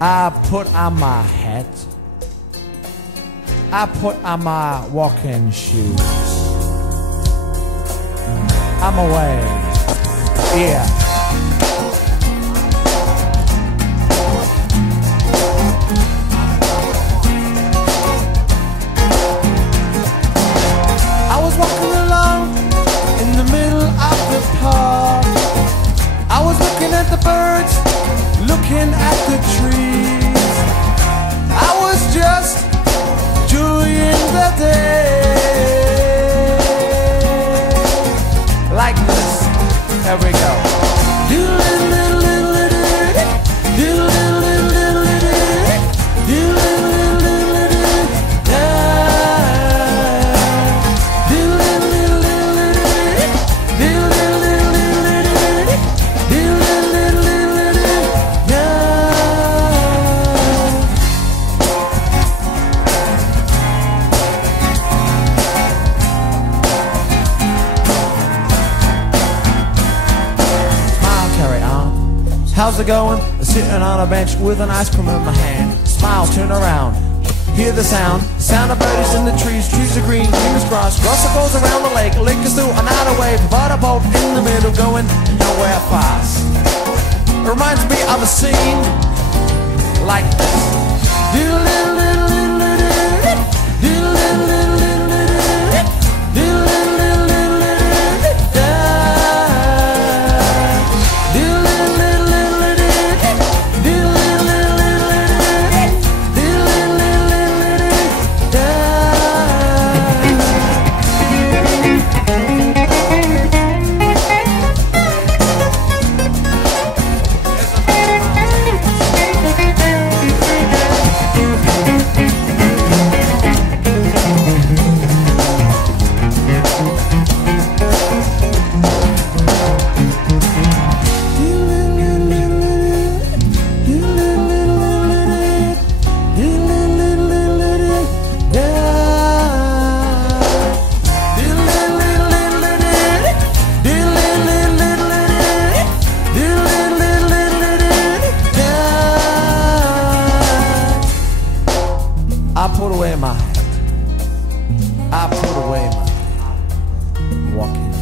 I put on my hat. I put on my walking shoes. I'm away. Yeah. I was walking along in the middle of the park. I was looking at the birds, looking at the trees. I was just enjoying the day. Like this. Here we go. How's it going? Sitting on a bench with an ice cream in my hand. Smile, turn around, hear the sound of birdies in the trees. Trees are green, fingers crossed. Russell goes around the lake, lake is through another wave. But a boat in the middle going nowhere fast. It reminds me of a scene like this. I put away my hat. I put away my walking.